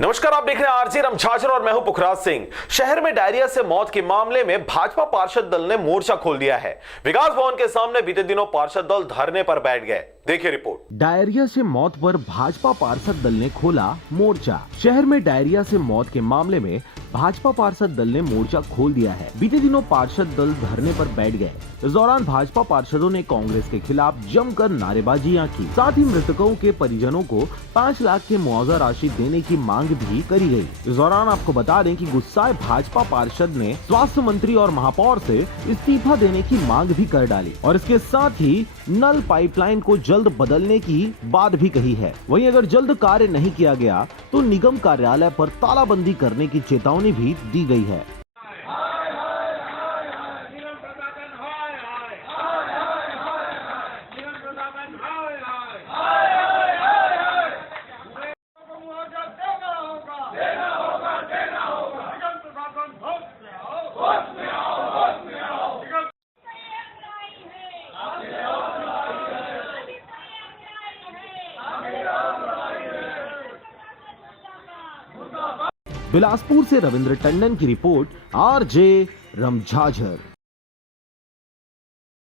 नमस्कार, आप देख रहे हैं आरजे रमझाझर और मैं हूं पुखराज सिंह। शहर में डायरिया से मौत के मामले में भाजपा पार्षद दल ने मोर्चा खोल दिया है। विकास भवन के सामने बीते दिनों पार्षद दल धरने पर बैठ गए। देखिए रिपोर्ट। डायरिया से मौत पर भाजपा पार्षद दल ने खोला मोर्चा। शहर में डायरिया से मौत के मामले में भाजपा पार्षद दल ने मोर्चा खोल दिया है। बीते दिनों पार्षद दल धरने पर बैठ गए। इस दौरान भाजपा पार्षदों ने कांग्रेस के खिलाफ जमकर नारेबाजियां की। साथ ही मृतकों के परिजनों को 5 लाख की मुआवजा राशि देने की मांग भी करी गई। इस दौरान आपको बता दें कि गुस्साए भाजपा पार्षद ने स्वास्थ्य मंत्री और महापौर से इस्तीफा देने की मांग भी कर डाली और इसके साथ ही नल पाइपलाइन को जल्द बदलने की बात भी कही है। वहीं अगर जल्द कार्य नहीं किया गया तो निगम कार्यालय पर तालाबंदी करने की चेतावनी भी दी गई है। बिलासपुर से रविंद्र टंडन की रिपोर्ट, आरजे रमझाझर।